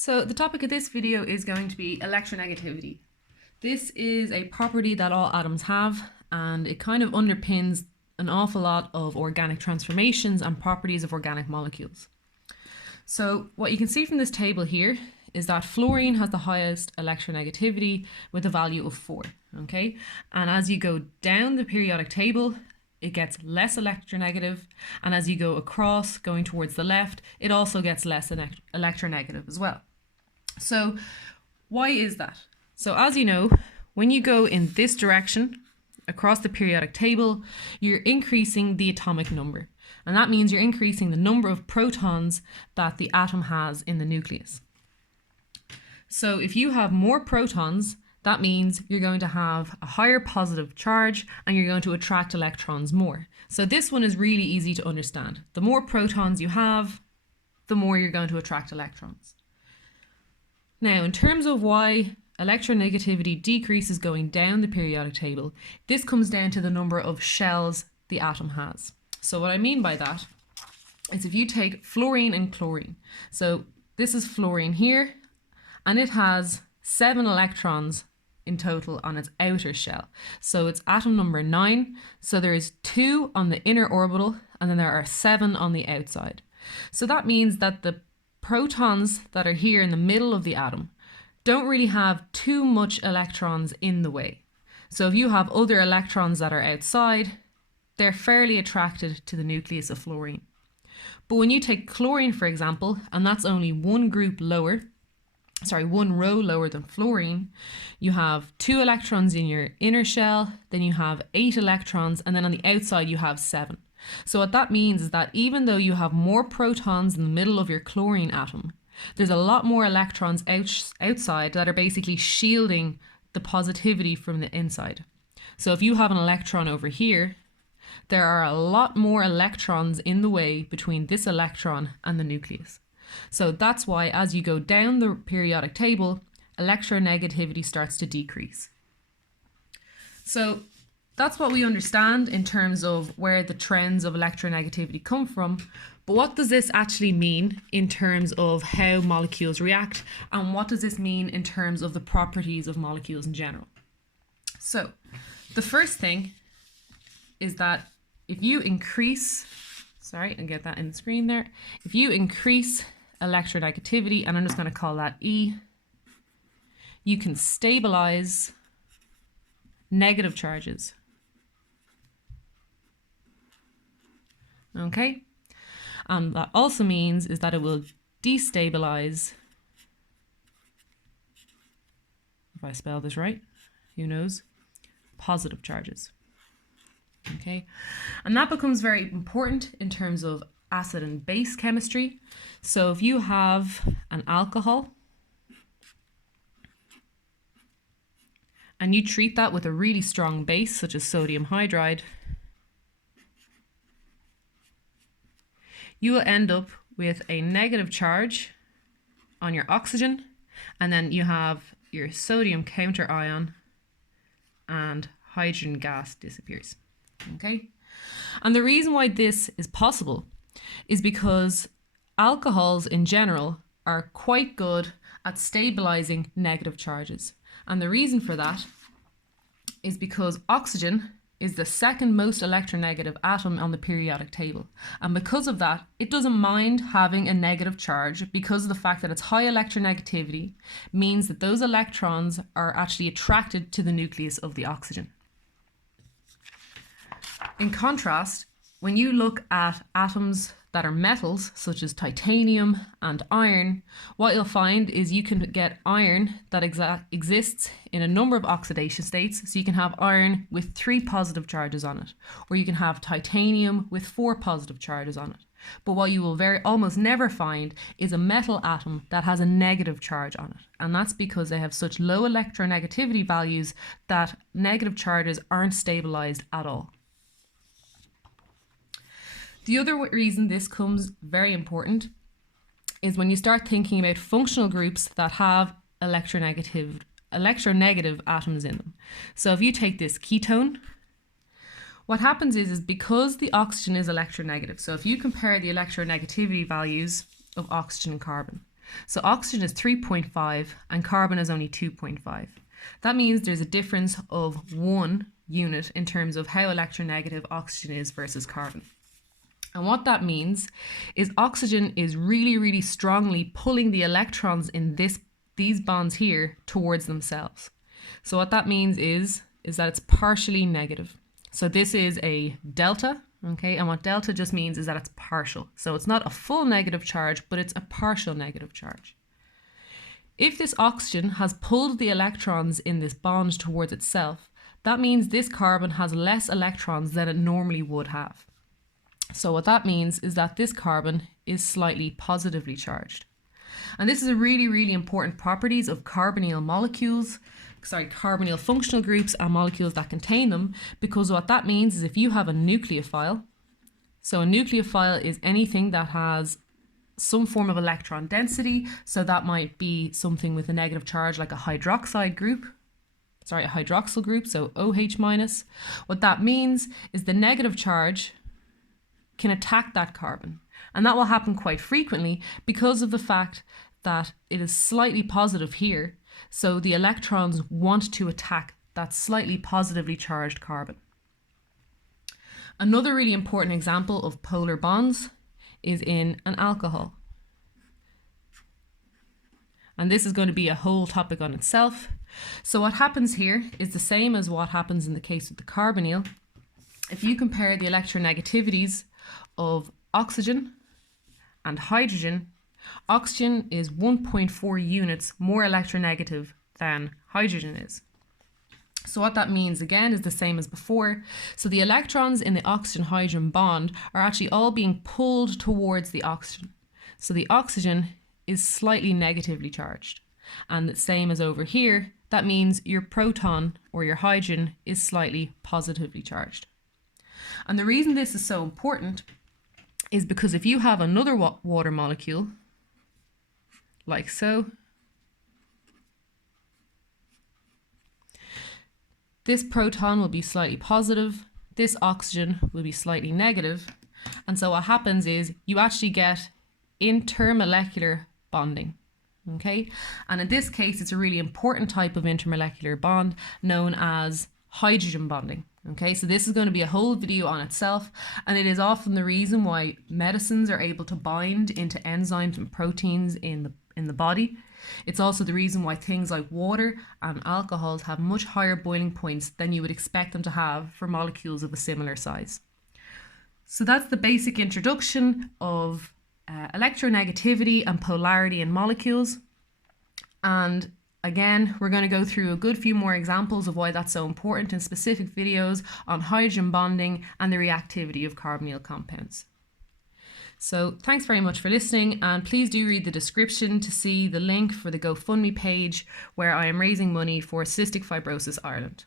So the topic of this video is going to be electronegativity. This is a property that all atoms have, and it kind of underpins an awful lot of organic transformations and properties of organic molecules. So what you can see from this table here is that fluorine has the highest electronegativity with a value of 4, okay? And as you go down the periodic table, it gets less electronegative, and as you go across, going towards the left, it also gets less electronegative as well. So why is that? So as you know, when you go in this direction across the periodic table, you're increasing the atomic number. And that means you're increasing the number of protons that the atom has in the nucleus. So if you have more protons, that means you're going to have a higher positive charge and you're going to attract electrons more. So this one is really easy to understand. The more protons you have, the more you're going to attract electrons. Now, in terms of why electronegativity decreases going down the periodic table, this comes down to the number of shells the atom has. So what I mean by that is if you take fluorine and chlorine, so this is fluorine here, and it has 7 electrons in total on its outer shell. So it's atom number 9, so there is 2 on the inner orbital, and then there are 7 on the outside. So that means that the protons that are here in the middle of the atom don't really have too much electrons in the way. So if you have other electrons that are outside, they're fairly attracted to the nucleus of fluorine. But when you take chlorine, for example, and that's only one row lower than fluorine, you have 2 electrons in your inner shell, then you have 8 electrons, and then on the outside you have 7. So what that means is that even though you have more protons in the middle of your chlorine atom, there's a lot more electrons outside that are basically shielding the positivity from the inside. So if you have an electron over here, there are a lot more electrons in the way between this electron and the nucleus. So that's why as you go down the periodic table, electronegativity starts to decrease. So that's what we understand in terms of where the trends of electronegativity come from. But what does this actually mean in terms of how molecules react? And what does this mean in terms of the properties of molecules in general? So the first thing is that if you increase, and get that in the screen there. If you increase electronegativity, and I'm just going to call that E, you can stabilize negative charges. Okay? And that also means is that it will destabilize, if I spell this right, who knows, positive charges. Okay? And that becomes very important in terms of acid and base chemistry. So if you have an alcohol and you treat that with a really strong base such as sodium hydride, you will end up with a negative charge on your oxygen, and then you have your sodium counter ion and hydrogen gas disappears. Okay? And the reason why this is possible is because alcohols in general are quite good at stabilizing negative charges. And the reason for that is because oxygen is the second most electronegative atom on the periodic table. And because of that, it doesn't mind having a negative charge because of the fact that its high electronegativity means that those electrons are actually attracted to the nucleus of the oxygen. In contrast, when you look at atoms that are metals, such as titanium and iron, what you'll find is you can get iron that exists in a number of oxidation states. So you can have iron with 3 positive charges on it, or you can have titanium with 4 positive charges on it. But what you will almost never find is a metal atom that has a negative charge on it. And that's because they have such low electronegativity values that negative charges aren't stabilized at all. The other reason this comes very important is when you start thinking about functional groups that have electronegative atoms in them. So if you take this ketone, what happens is because the oxygen is electronegative, so if you compare the electronegativity values of oxygen and carbon, So oxygen is 3.5 and carbon is only 2.5. That means there's a difference of 1 unit in terms of how electronegative oxygen is versus carbon. And what that means is oxygen is really strongly pulling the electrons in these bonds here towards themselves. So what that means is that it's partially negative. So this is a delta, okay? And what delta just means is that it's partial. So it's not a full negative charge, but it's a partial negative charge. If this oxygen has pulled the electrons in this bond towards itself, that means this carbon has less electrons than it normally would have. So what that means is that this carbon is slightly positively charged. And this is a really important properties of carbonyl functional groups and molecules that contain them, because what that means is if you have a nucleophile, so a nucleophile is anything that has some form of electron density, so that might be something with a negative charge like a hydroxyl group, so OH-. What that means is the negative charge can attack that carbon. And that will happen quite frequently because of the fact that it is slightly positive here. So the electrons want to attack that slightly positively charged carbon. Another really important example of polar bonds is in an alcohol. And this is going to be a whole topic on itself. So what happens here is the same as what happens in the case of the carbonyl. If you compare the electronegativities of oxygen and hydrogen, oxygen is 1.4 units more electronegative than hydrogen is. So what that means again is the same as before. So the electrons in the oxygen-hydrogen bond are actually all being pulled towards the oxygen. So the oxygen is slightly negatively charged. And the same as over here, that means your proton or your hydrogen is slightly positively charged. And the reason this is so important is because if you have another water molecule, like so, this proton will be slightly positive, this oxygen will be slightly negative, and so what happens is you actually get intermolecular bonding, okay? And in this case, it's a really important type of intermolecular bond known as hydrogen bonding. Okay, so this is going to be a whole video on itself, and it is often the reason why medicines are able to bind into enzymes and proteins in the body. It's also the reason why things like water and alcohols have much higher boiling points than you would expect them to have for molecules of a similar size. So that's the basic introduction of electronegativity and polarity in molecules. And again, we're going to go through a good few more examples of why that's so important in specific videos on hydrogen bonding and the reactivity of carbonyl compounds. So thanks very much for listening, and please do read the description to see the link for the GoFundMe page where I am raising money for Cystic Fibrosis Ireland.